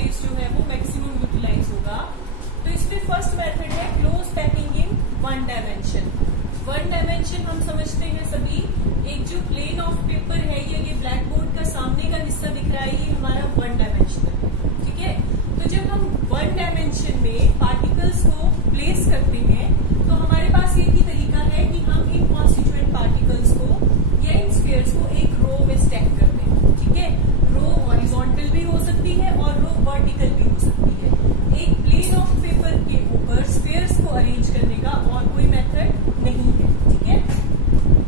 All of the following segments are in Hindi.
स्पेस जो है वो मैक्सिमम यूटिलाइज होगा। तो इसमें फर्स्ट मेथड है close packing in one dimension. One dimension हम समझते हैं सभी, एक जो प्लेन ऑफ पेपर है या ये ब्लैक बोर्ड का सामने का हिस्सा दिख रहा है, ये हमारा वन डायमेंशनल है, ठीक है। तो जब हम वन डायमेंशन में पार्टिकल्स को प्लेस करते हैं तो हमारे पास एक ही तरीका है कि हम इन कॉन्स्टिट्यूएंट पार्टिकल्स को या इन स्फीयर्स को एक रो में स्टैक कर दें, ठीक है। रो हॉरिजॉन्टल भी हो सकती है और रो वर्टिकल भी हो सकती है। एक प्लेन ऑफ पेपर के ऊपर स्फीयर्स को अरेंज करने का और कोई मेथड नहीं है, ठीक है।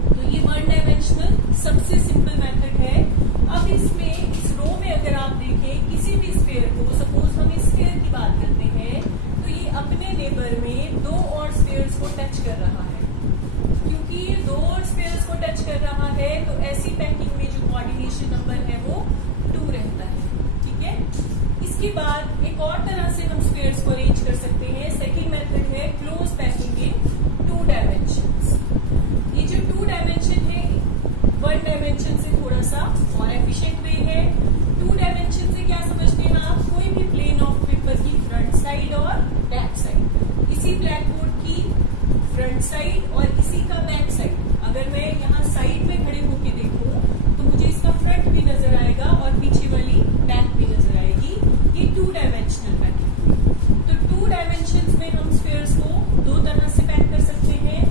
तो ये वन डायमेंशनल सबसे सिंपल मेथड है। अब इसमें इस रो में अगर आप देखें किसी भी स्फीयर को, सपोज हम इस स्फीयर की बात करते हैं, तो ये अपने नेबर में दो और स्फीयर्स को टच कर रहा है। क्योंकि ये दो और स्फीयर्स को टच कर रहा है तो ऐसी पैकिंग में जो कोऑर्डिनेशन नंबर है वो 2 रहता है, ठीक है। इसके बाद एक और तरह से हम स्फीयर्स को अरेंज कर सकते हैं। सेकेंड मेथड है क्लोज पैकिंग इन 2 डायमेंशंस। ये जो 2 डायमेंशन है वन डायमेंशन से थोड़ा सा और एफिशिएंट वे है। 2 डायमेंशन से क्या समझते हैं आप, कोई भी प्लेन ऑफ पेपर की फ्रंट साइड और बैक साइड, इसी ब्लैक बोर्ड की फ्रंट साइड और इसी का बैक साइड, अगर मैं यहाँ साइड में खड़े होके देखूं तो मुझे इसका फ्रंट भी नजर आएगा और पीछे वाली बैक भी नजर आएगी। ये 2 डायमेंशनल पैकिंग। तो 2 डायमेंशंस में हम स्फीयर्स को 2 तरह से पैक कर सकते हैं।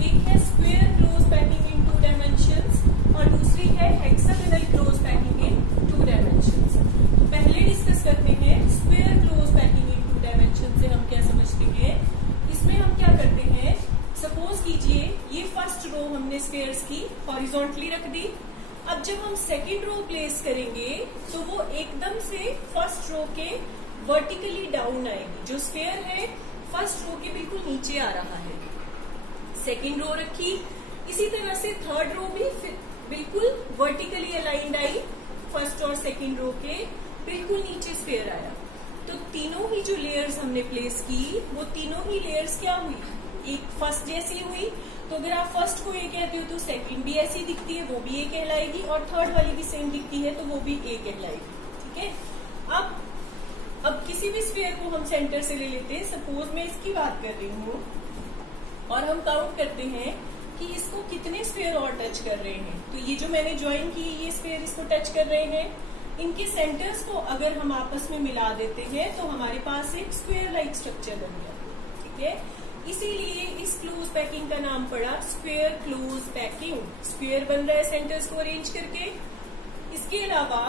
एक है square close packing in 2 dimensions और दूसरी है hexagonal close packing in 2 dimensions. तो पहले डिस्कस करते हैं square close packing in 2 dimension से हम क्या समझते हैं। इसमें हम क्या करते हैं, सपोज कीजिए ये फर्स्ट रो हमने स्फीयर्स की हॉरिजॉन्टली रख दी। अब जब हम सेकेंड रो प्लेस करेंगे तो वो एकदम से फर्स्ट रो के वर्टिकली डाउन आएगी। जो स्फीयर है फर्स्ट रो के बिल्कुल नीचे आ रहा है। सेकेंड रो रखी, इसी तरह से थर्ड रो भी बिल्कुल वर्टिकली अलाइंड आई, फर्स्ट और सेकेंड रो के बिल्कुल नीचे स्फीयर आया। तो तीनों ही जो लेयर्स हमने प्लेस की वो तीनों ही लेयर्स क्या हुई, एक फर्स्ट जैसी हुई। तो अगर आप फर्स्ट को ए कहते हो तो सेकंड भी ऐसी दिखती है, वो भी ए कहलाएगी, और थर्ड वाली भी सेम दिखती है तो वो भी ए कहलाएगी, ठीक है। अब किसी भी स्फीयर को हम सेंटर से ले लेते हैं। सपोज मैं इसकी बात कर रही हूँ और हम काउंट करते हैं कि इसको कितने स्फीयर और टच कर रहे हैं। तो ये जो मैंने ज्वाइन की ये स्फीयर इसको टच कर रहे हैं। इनके सेंटर्स को अगर हम आपस में मिला देते हैं तो हमारे पास एक स्क्वायर लाइक स्ट्रक्चर बन गया, ठीक है। इसीलिए इस क्लोज पैकिंग का नाम पड़ा स्क्वायर क्लोज पैकिंग। स्क्वायर बन रहा है सेंटर्स को अरेंज करके। इसके अलावा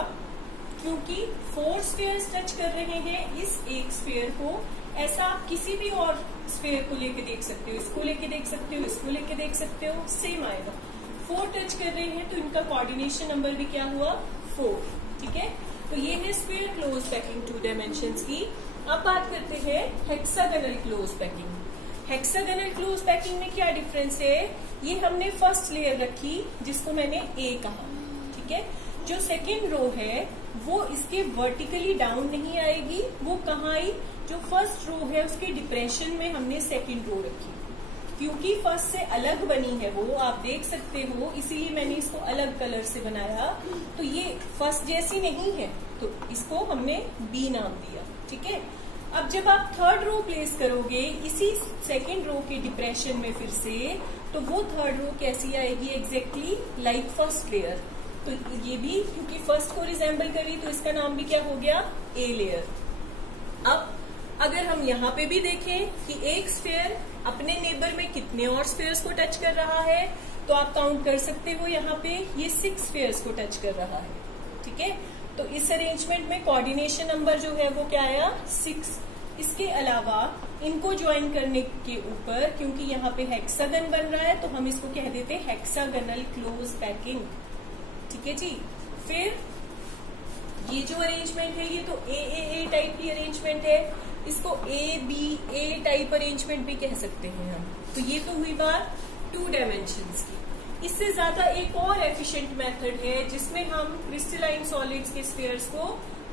क्योंकि 4 स्फीयर्स टच कर रहे हैं इस एक स्फीयर को, ऐसा आप किसी भी और स्फीयर को लेके देख सकते हो, इसको लेके देख सकते हो, इसको लेके देख सकते हो, सेम आएगा। 4 टच कर रहे हैं तो इनका कोऑर्डिनेशन नंबर भी क्या हुआ, 4, ठीक है। तो ये है स्क्वायर क्लोज पैकिंग 2 डायमेंशंस की। अब बात करते हैं hexagonal close packing. Hexagonal close packing में क्या डिफरेंस है, ये हमने फर्स्ट लेयर रखी जिसको मैंने ए कहा, ठीक है। जो सेकेंड रो है वो इसके वर्टिकली डाउन नहीं आएगी, वो कहाँ आई, जो फर्स्ट रो है उसके डिप्रेशन में हमने सेकेंड रो रखी। क्योंकि फर्स्ट से अलग बनी है वो, आप देख सकते हो, इसीलिए मैंने इसको अलग कलर से बनाया। तो ये फर्स्ट जैसी नहीं है तो इसको हमने बी नाम दिया, ठीक है। अब जब आप थर्ड रो प्लेस करोगे इसी सेकेंड रो के डिप्रेशन में फिर से, तो वो थर्ड रो कैसी आएगी, एग्जैक्टली लाइक फर्स्ट लेयर। तो ये भी क्योंकि फर्स्ट को रिजेंबल करी तो इसका नाम भी क्या हो गया, ए लेयर। अब अगर हम यहाँ पे भी देखें कि एक स्फीयर अपने नेबर में कितने और स्फीयर्स को टच कर रहा है, तो आप काउंट कर सकते हो यहाँ पे ये 6 स्फीयर्स को टच कर रहा है, ठीक है। तो इस अरेंजमेंट में कोऑर्डिनेशन नंबर जो है वो क्या आया, 6। इसके अलावा इनको ज्वाइन करने के ऊपर क्योंकि यहाँ पे हेक्सागन बन रहा है तो हम इसको कह देते हैं हेक्सागोनल क्लोज पैकिंग, ठीक है जी। फिर ये जो अरेंजमेंट है ये तो ए टाइप की अरेंजमेंट है, इसको A B A type arrangement भी कह सकते हैं हम। तो ये तो हुई बात 2 डायमेंशंस की। इससे ज्यादा एक और एफिशिएंट मेथड है जिसमें हम क्रिस्टलाइन सॉलिड्स के स्फीयर्स को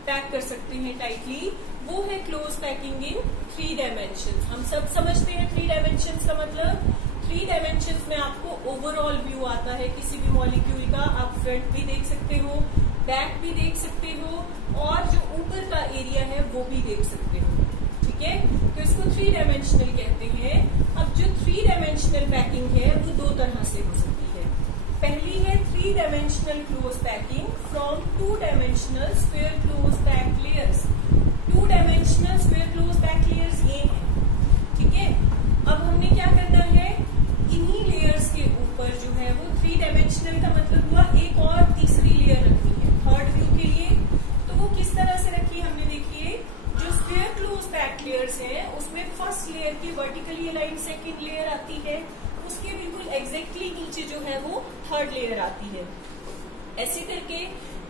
पैक कर सकते हैं टाइटली, वो है क्लोज पैकिंग इन 3 डायमेंशंस। हम सब समझते हैं 3 डायमेंशंस का मतलब, 3 डायमेंशंस में आपको ओवरऑल व्यू आता है किसी भी मॉलिक्यूल का। आप फ्रंट भी देख सकते हो, बैक भी देख सकते हो, और जो ऊपर का एरिया है वो भी देख सकते हो। ठीक है, तो इसको 3 डायमेंशनल कहते हैं। अब जो 3 डायमेंशनल पैकिंग है वो 2 तरह से हो सकती है। पहली है 3 dimensional close packing from 2 dimensional square close packed layers. 2 dimensional square close packed layers ये हैं। ठीक है, अब हमने क्या करना है, इन्हीं लेयर्स के ऊपर जो है वो 3 डायमेंशनल का मतलब हुआ एक और तीसरी लेयर रखनी है थर्ड व्यू के लिए। तो वो किस तरह से रखी हमने, देखिए जो स्क्वायर क्लोज पैक्ड लेयर्स हैं उसमें फर्स्ट लेयर की वर्टिकली अलाइन सेकंड लेयर आती है, उसके बिल्कुल एग्जैक्टली नीचे जो है वो थर्ड लेयर आती है। ऐसे करके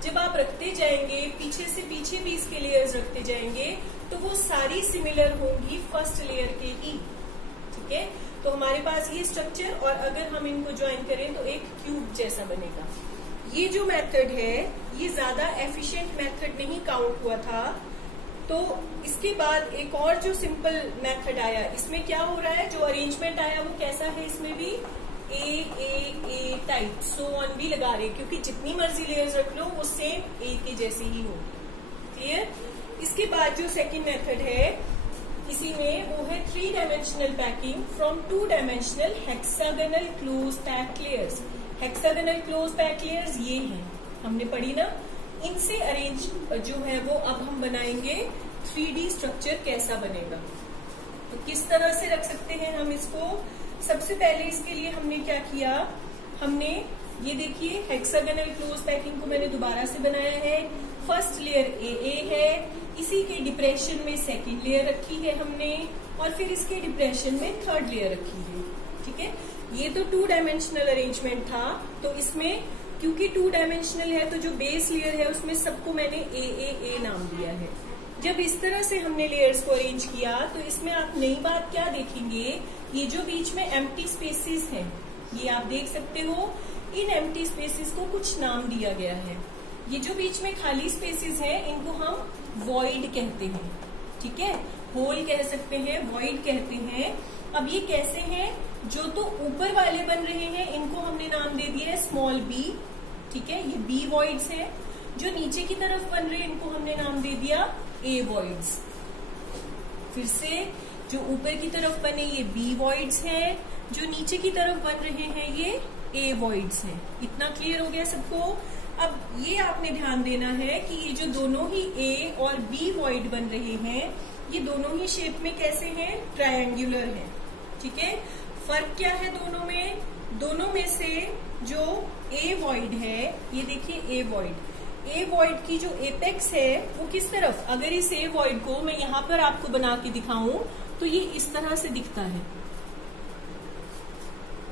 जब आप रखते जाएंगे, पीछे से पीछे भी इसके लेयर्स रखते जाएंगे, तो वो सारी सिमिलर होंगी फर्स्ट लेयर के ही। ठीक है, तो हमारे पास ये स्ट्रक्चर, और अगर हम इनको ज्वाइन करें तो एक क्यूब जैसा बनेगा। ये जो मेथड है ये ज्यादा एफिशिएंट मेथड नहीं काउंट हुआ था। तो इसके बाद एक और जो सिंपल मेथड आया, इसमें क्या हो रहा है, जो अरेंजमेंट आया वो कैसा है, इसमें भी ए टाइप सो ऑन भी लगा रहे, क्योंकि जितनी मर्जी लेयर्स रख लो वो सेम ए के जैसे ही हो। क्लियर। इसके बाद जो सेकंड मेथड है इसी में वो है 3 dimensional packing from 2 dimensional hexagonal close packed layers. Hexagonal close packed layers ये हैं, हमने पढ़ी ना, इनसे अरेंज जो है वो अब हम बनाएंगे 3D स्ट्रक्चर कैसा बनेगा। तो किस तरह से रख सकते हैं हम इसको, सबसे पहले इसके लिए हमने क्या किया, हमने ये देखिए हेक्सागोनल क्लोज पैकिंग को मैंने दोबारा से बनाया है। फर्स्ट लेयर ए है, इसी के डिप्रेशन में सेकंड लेयर रखी है हमने, और फिर इसके डिप्रेशन में थर्ड लेयर रखी है। ठीक है, ये तो 2 डायमेंशनल अरेंजमेंट था, तो इसमें क्योंकि 2 डायमेंशनल है तो जो बेस लेयर है उसमें सबको मैंने ए नाम दिया है। जब इस तरह से हमने लेयर्स को अरेंज किया तो इसमें आप नई बात क्या देखेंगे, ये जो बीच में एम्प्टी स्पेसेस हैं ये आप देख सकते हो, इन एम्प्टी स्पेसेस को कुछ नाम दिया गया है। ये जो बीच में खाली स्पेसेस हैं इनको हम वॉइड कहते हैं। ठीक है, होल कह सकते हैं, वॉइड कहते हैं। अब ये कैसे हैं, जो तो ऊपर वाले बन रहे हैं इनको हमने नाम दे दिया है स्मॉल बी। ठीक है, ये बी वॉइड्स हैं। जो नीचे की तरफ बन रहे हैं इनको हमने नाम दे दिया ए वॉइड्स। फिर से जो ऊपर की तरफ बने ये बी वॉइड्स हैं, जो नीचे की तरफ बन रहे हैं ये ए वॉइड्स हैं। इतना क्लियर हो गया सबको। अब ये आपने ध्यान देना है कि ये जो दोनों ही ए और बी वॉइड बन रहे हैं ये दोनों ही शेप में कैसे हैं, ट्रायंगुलर हैं। ठीक है, फर्क क्या है दोनों में, दोनों में से जो ए वॉइड है, ये देखिए ए वॉइड की जो एपेक्स है वो किस तरफ, अगर इस ए वॉइड को मैं यहाँ पर आपको बना के दिखाऊं तो ये इस तरह से दिखता है,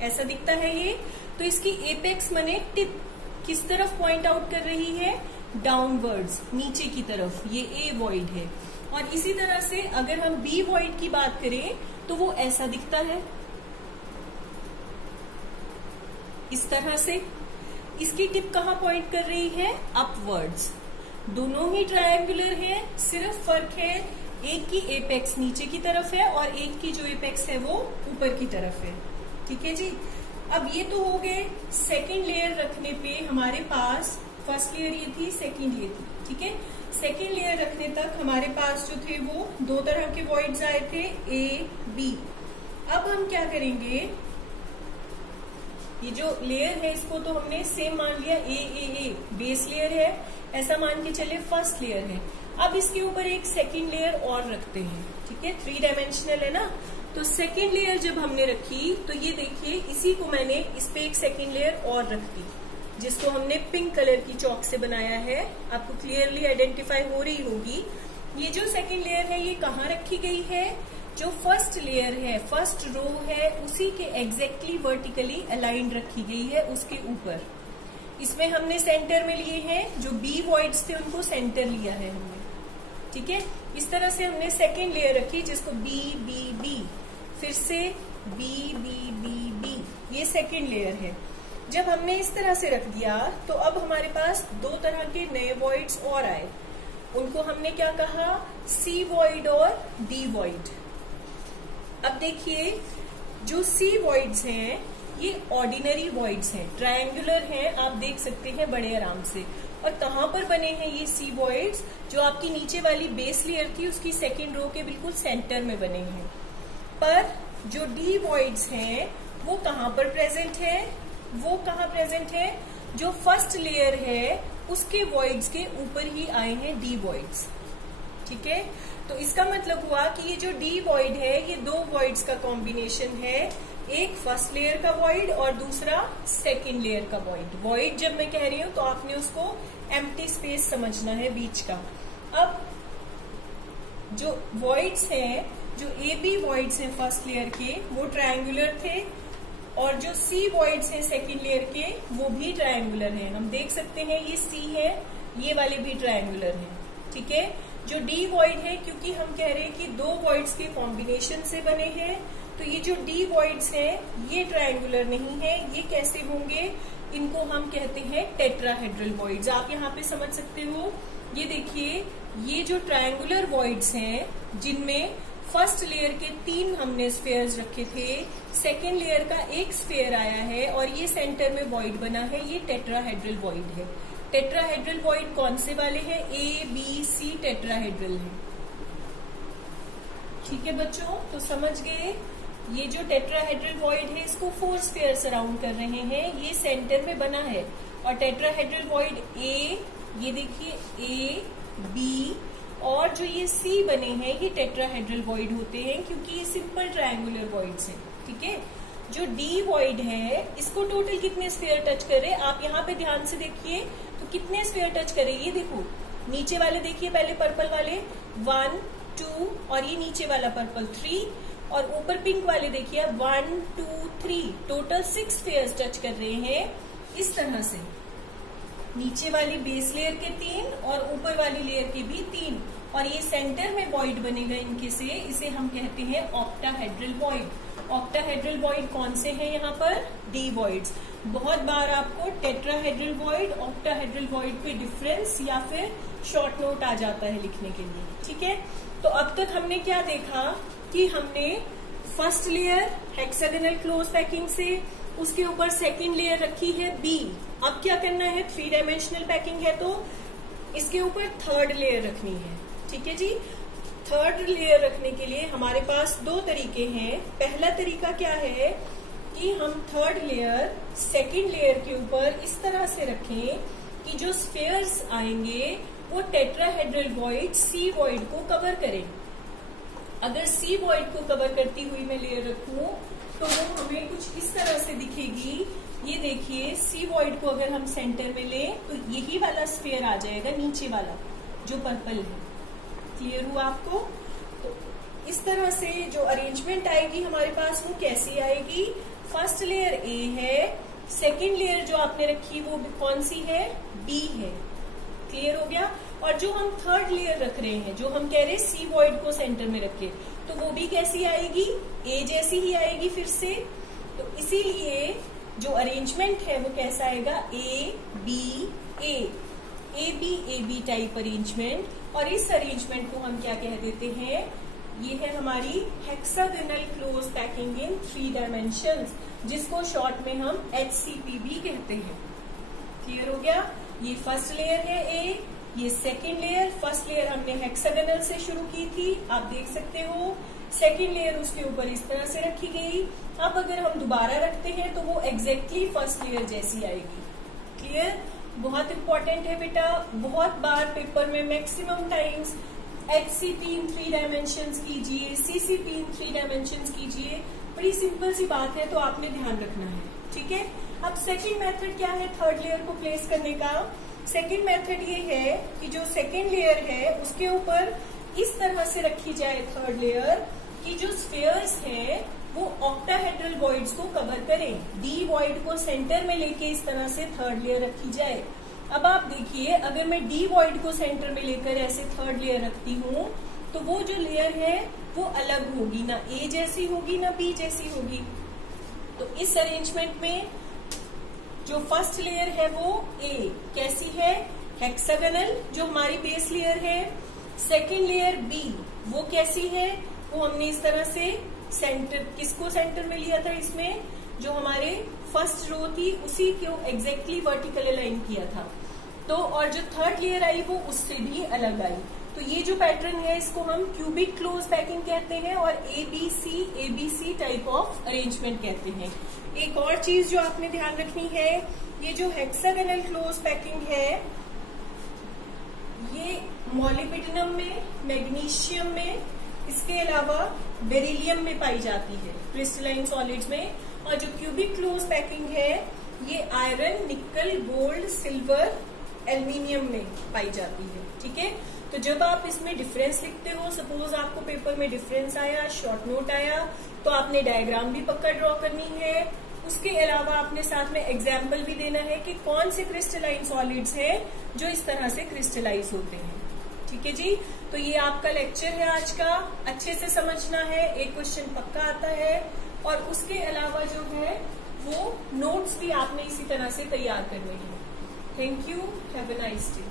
ऐसा दिखता है ये। तो इसकी एपेक्स माने टिप किस तरफ पॉइंट आउट कर रही है, डाउनवर्ड्स, नीचे की तरफ, ये ए वॉइड है। और इसी तरह से अगर हम बी वॉइड की बात करें तो वो ऐसा दिखता है, इस तरह से। इसकी टिप कहाँ पॉइंट कर रही है, अपवर्ड्स। दोनों ही ट्रायंगुलर है, सिर्फ फर्क है एक की एपेक्स नीचे की तरफ है और एक की जो एपेक्स है वो ऊपर की तरफ है। ठीक है जी। अब ये तो हो गए सेकेंड लेयर रखने पे हमारे पास, फर्स्ट लेयर ये थी, सेकेंड ये थी। ठीक है, सेकेंड लेयर रखने तक हमारे पास जो थे वो 2 तरह के वॉइड्स आए थे, ए बी। अब हम क्या करेंगे, ये जो लेयर है इसको तो हमने सेम मान लिया, ए बेस लेयर है, ऐसा मान के चले फर्स्ट लेयर है। अब इसके ऊपर एक सेकेंड लेयर और रखते हैं। ठीक है, 3 डायमेंशनल है ना, तो सेकेंड लेयर जब हमने रखी तो ये देखिए इसी को मैंने इस पे एक सेकेंड लेयर और रख दी, जिसको हमने पिंक कलर की चौक से बनाया है। आपको क्लियरली आइडेंटिफाई हो रही होगी। ये जो सेकेंड लेयर है ये कहाँ रखी गई है, जो फर्स्ट लेयर है, फर्स्ट रो है, उसी के एग्जैक्टली वर्टिकली अलाइंड रखी गई है, उसके ऊपर। इसमें हमने सेंटर में लिए हैं, जो बी वॉइड्स थे उनको सेंटर लिया है हमने। ठीक है, इस तरह से हमने सेकेंड लेयर रखी जिसको बी बी बी, फिर से बी बी बी बी, ये सेकेंड लेयर है। जब हमने इस तरह से रख दिया तो अब हमारे पास 2 तरह के नए वॉइड्स और आए, उनको हमने क्या कहा, सी वॉइड और डी वॉइड। अब देखिए जो सी वॉइड्स हैं ये ऑर्डिनरी वॉइड्स हैं, ट्रायंगुलर हैं, आप देख सकते हैं बड़े आराम से। और कहाँ पर बने हैं ये सीबॉइड्स? जो आपकी नीचे वाली बेस लेयर थी उसकी सेकेंड रो के बिल्कुल सेंटर में बने हैं। पर जो डी वॉइड्स हैं वो कहाँ पर प्रेजेंट है? वो कहाँ प्रेजेंट है? जो फर्स्ट लेयर है उसके वॉइड्स के ऊपर ही आए हैं डी वॉइड्स। ठीक है, तो इसका मतलब हुआ कि ये जो डी वॉइड है ये दो वॉइड्स का कॉम्बिनेशन है, एक फर्स्ट लेयर का वॉइड और दूसरा सेकेंड लेयर का वॉइड। वॉइड जब मैं कह रही हूं तो आपने उसको एम्प्टी स्पेस समझना है बीच का। अब जो वॉइड्स हैं, जो ए बी वॉइड्स हैं फर्स्ट लेयर के वो ट्रायंगुलर थे और जो सी वॉइड्स हैं सेकेंड लेयर के वो भी ट्रायंगुलर हैं। हम देख सकते हैं ये सी है, ये वाले भी ट्रायंगुलर हैं। ठीक है, जो डी वॉइड है क्योंकि हम कह रहे हैं कि दो वॉइड्स के कॉम्बिनेशन से बने हैं, तो ये जो डी वॉइड्स हैं ये ट्रायंगुलर नहीं है। ये कैसे होंगे? इनको हम कहते हैं टेट्राहेड्रल वॉइड्स। आप यहाँ पे समझ सकते हो, ये देखिए ये जो ट्रायंगुलर वॉइड्स हैं जिनमें फर्स्ट लेयर के 3 हमने स्फेयर्स रखे थे, सेकेंड लेयर का एक स्फेयर आया है और ये सेंटर में वॉइड बना है, ये टेट्राहेड्रल वॉइड है। टेट्राहेड्रल वॉइड कौन से वाले हैं? ए बी सी टेट्राहेड्रल है। ठीक है बच्चों, तो समझ गए। ये जो टेट्राहेड्रल वॉइड है इसको 4 स्फेयर सराउंड कर रहे हैं, ये सेंटर में बना है। और टेट्राहेड्रल वॉइड ए, ये देखिए ए बी और जो ये सी बने हैं ये टेट्राहेड्रल वॉइड होते हैं क्योंकि ये सिंपल ट्रायंगुलर वॉइड्स हैं। ठीक है, जो डी वॉइड है इसको टोटल कितने स्फेयर टच करे? आप यहाँ पे ध्यान से देखिए तो कितने स्फेयर टच करे, ये देखो नीचे वाले देखिए, पहले पर्पल वाले 1 2 और ये नीचे वाला पर्पल 3 और ऊपर पिंक वाले देखिए 1 2 3, टोटल 6 स्फेयर्स टच कर रहे हैं। इस तरह से नीचे वाली बेस लेयर के 3 और ऊपर वाली लेयर के भी 3 और ये सेंटर में वॉइड बनेगा इनके से, इसे हम कहते हैं ऑक्टाहेड्रल वॉइड। ऑक्टाहेड्रल वॉइड कौन से हैं यहाँ पर? D voids. बहुत बार आपको टेट्राहेड्रल वॉइड, ऑक्टाहेड्रल वॉइड पे डिफरेंस या फिर शॉर्ट नोट आ जाता है लिखने के लिए। ठीक है, तो अब तक हमने क्या देखा कि हमने first layer hexagonal close packing से, उसके ऊपर सेकेंड लेयर रखी है बी। अब क्या करना है? 3 डायमेंशनल पैकिंग है तो इसके ऊपर थर्ड लेयर रखनी है। ठीक है जी, थर्ड लेयर रखने के लिए हमारे पास 2 तरीके हैं। पहला तरीका क्या है कि हम थर्ड लेयर सेकेंड लेयर के ऊपर इस तरह से रखें कि जो स्फेयर्स आएंगे वो टेट्राहेड्रल वॉइड सी वॉइड को कवर करें। अगर सी वॉइड को कवर करती हुई मैं लेयर रखूं तो वो हमें कुछ इस तरह से दिखेगी। ये देखिए सी वॉइड को अगर हम सेंटर में लें तो यही वाला स्फेयर आ जाएगा, नीचे वाला जो पर्पल है। क्लियर हुआ आपको? तो इस तरह से जो अरेंजमेंट आएगी हमारे पास वो कैसी आएगी? फर्स्ट लेयर ए है, सेकेंड लेयर जो आपने रखी वो कौन सी है? बी है। क्लियर हो गया? और जो हम थर्ड लेयर रख रहे हैं, जो हम कह रहे हैं सी वॉइड को सेंटर में रखे, तो वो भी कैसी आएगी? ए जैसी ही आएगी फिर से। तो इसीलिए जो अरेंजमेंट है वो कैसा आएगा? A B A B type arrangement. और इस अरेंजमेंट को हम क्या कह देते हैं? ये है हमारी hexagonal close packing in 3 dimensions, जिसको शॉर्ट में हम HCP भी कहते हैं। क्लियर हो गया? ये फर्स्ट लेयर है ए, ये सेकेंड लेयर। फर्स्ट लेयर हमने हेक्सागोनल से शुरू की थी, आप देख सकते हो। सेकेंड लेयर उसके ऊपर इस तरह से रखी गई। अब अगर हम दोबारा रखते हैं तो वो एग्जैक्टली फर्स्ट लेयर जैसी आएगी। क्लियर? बहुत इंपॉर्टेंट है बेटा, बहुत बार पेपर में मैक्सिमम टाइम्स HCP इन 3 डायमेंशंस कीजिए, CCP इन 3 डायमेंशंस कीजिए। बड़ी सिंपल सी बात है तो आपने ध्यान रखना है। ठीक है, अब सेकेंड मेथड क्या है थर्ड लेयर को प्लेस करने का? सेकेंड मेथड ये है कि जो सेकेंड लेयर है उसके ऊपर इस तरह से रखी जाए थर्ड लेयर कि जो स्फेयर्स हैं वो ऑक्टाहेड्रल वॉइड्स को कवर करें। डी वॉइड को सेंटर में लेके इस तरह से थर्ड लेयर रखी जाए। अब आप देखिए, अगर मैं डी वॉइड को सेंटर में लेकर ऐसे थर्ड लेयर रखती हूँ तो वो जो लेयर है वो अलग होगी, ना ए जैसी होगी ना बी जैसी होगी। तो इस अरेंजमेंट में जो फर्स्ट लेयर है वो ए कैसी है? हेक्सागोनल, जो हमारी बेस लेयर है। सेकेंड लेयर बी वो कैसी है? वो हमने इस तरह से सेंटर, किसको सेंटर में लिया था इसमें? जो हमारे फर्स्ट रो थी उसी को एग्जैक्टली वर्टिकल अलाइन किया था। तो और जो थर्ड लेयर आई वो उससे भी अलग आई। तो ये जो पैटर्न है इसको हम क्यूबिक क्लोज पैकिंग कहते हैं और एबीसी टाइप ऑफ अरेंजमेंट कहते हैं। एक और चीज जो आपने ध्यान रखनी है, ये जो हेक्सागोनल क्लोज पैकिंग है ये मॉलिब्डेनम में, मैग्नीशियम में, इसके अलावा बेरिलियम में पाई जाती है क्रिस्टलाइन सॉलिड्स में। और जो क्यूबिक क्लोज पैकिंग है ये आयरन, निकल, गोल्ड, सिल्वर, एल्यूमिनियम में पाई जाती है। ठीक है, तो जब आप इसमें डिफरेंस लिखते हो, सपोज आपको पेपर में डिफरेंस आया, शॉर्ट नोट आया, तो आपने डायग्राम भी पक्का ड्रॉ करनी है। उसके अलावा आपने साथ में एग्जाम्पल भी देना है कि कौन से क्रिस्टलाइन सॉलिड्स हैं जो इस तरह से क्रिस्टलाइज होते हैं। ठीक है जी, तो ये आपका लेक्चर है आज का, अच्छे से समझना है, एक क्वेश्चन पक्का आता है। और उसके अलावा जो है वो नोट्स भी आपने इसी तरह से तैयार करने हैं। Thank you, have a nice day.